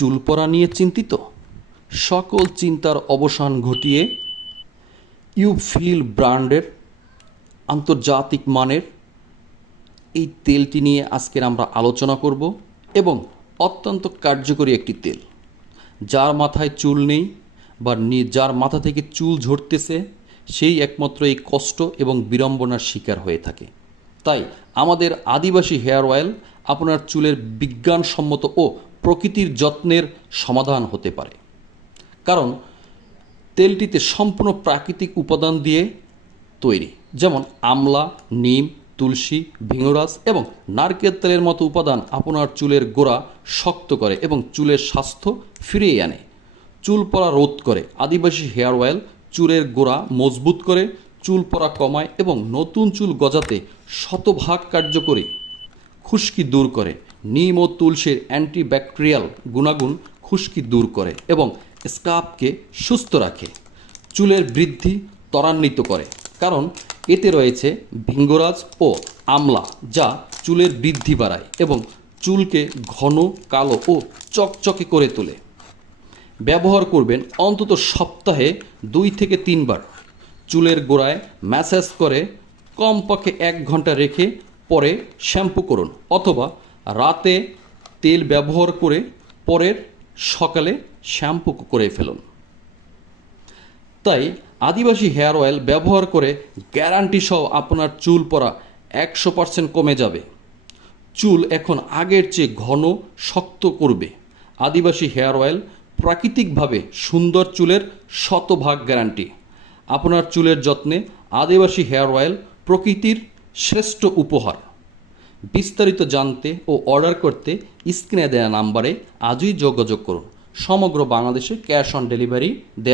চুল পড়া নিয়ে চিন্তিত? সকল চিন্তার অবসান ঘটিয়ে ইউফিল ব্র্যান্ডের আন্তর্জাতিক মানের এই তেলটি নিয়ে আজকের আমরা আলোচনা করব এবং অত্যন্ত কার্যকরী একটি তেল। যার মাথায় চুল নেই বা যার মাথা থেকে চুল ঝরতেছে সেই একমাত্র এই কষ্ট এবং বিড়ম্বনার শিকার হয়ে থাকে। তাই আমাদের আদিবাসী হেয়ার অয়েল আপনার চুলের বিজ্ঞানসম্মত ও প্রকৃতির যত্নের সমাধান হতে পারে, কারণ তেলটিতে সম্পূর্ণ প্রাকৃতিক উপাদান দিয়ে তৈরি, যেমন আমলা, নিম, তুলসী, ভিঙ্গরাজ এবং নারকেল তেলের মতো উপাদান আপনার চুলের গোড়া শক্ত করে এবং চুলের স্বাস্থ্য ফিরিয়ে আনে। চুল পড়া রোধ করে। আদিবাসী হেয়ার অয়েল চুলের গোড়া মজবুত করে, চুল পড়া কমায় এবং নতুন চুল গজাতে শতভাগ কার্যকরী। খুশকি দূর করে। নিম ও তুলসীর অ্যান্টিব্যাকটেরিয়াল গুণাগুণ খুশকি দূর করে এবং স্কাল্পকে সুস্থ রাখে। চুলের বৃদ্ধি ত্বরান্বিত করে, কারণ এতে রয়েছে ভিঙ্গরাজ ও আমলা, যা চুলের বৃদ্ধি বাড়ায় এবং চুলকে ঘন, কালো ও চকচকে করে তোলে। ব্যবহার করবেন অন্তত সপ্তাহে 2 থেকে 3 বার। চুলের গোড়ায় ম্যাসাজ করে কমপক্ষে 1 ঘন্টা রেখে পরে শ্যাম্পু করুন, অথবা রাতে তেল ব্যবহার করে পরের সকালে শ্যাম্পু করে ফেলুন। তাই আদিবাসী হেয়ার অয়েল ব্যবহার করে গ্যারান্টি সহ আপনার চুল পড়া 100% কমে যাবে। চুল এখন আগের চেয়ে ঘন, শক্ত করবে। আদিবাসী হেয়ার অয়েল প্রাকৃতিকভাবে সুন্দর চুলের শতভাগ গ্যারান্টি। আপনার চুলের যত্নে আদিবাসী হেয়ার অয়েল প্রকৃতির শ্রেষ্ঠ উপহার। বিস্তারিত জানতে ও অর্ডার করতে স্ক্রিনে দেওয়া নাম্বারে আজই যোগাযোগ করুন। সমগ্র বাংলাদেশে ক্যাশ অন ডেলিভারি দেয়া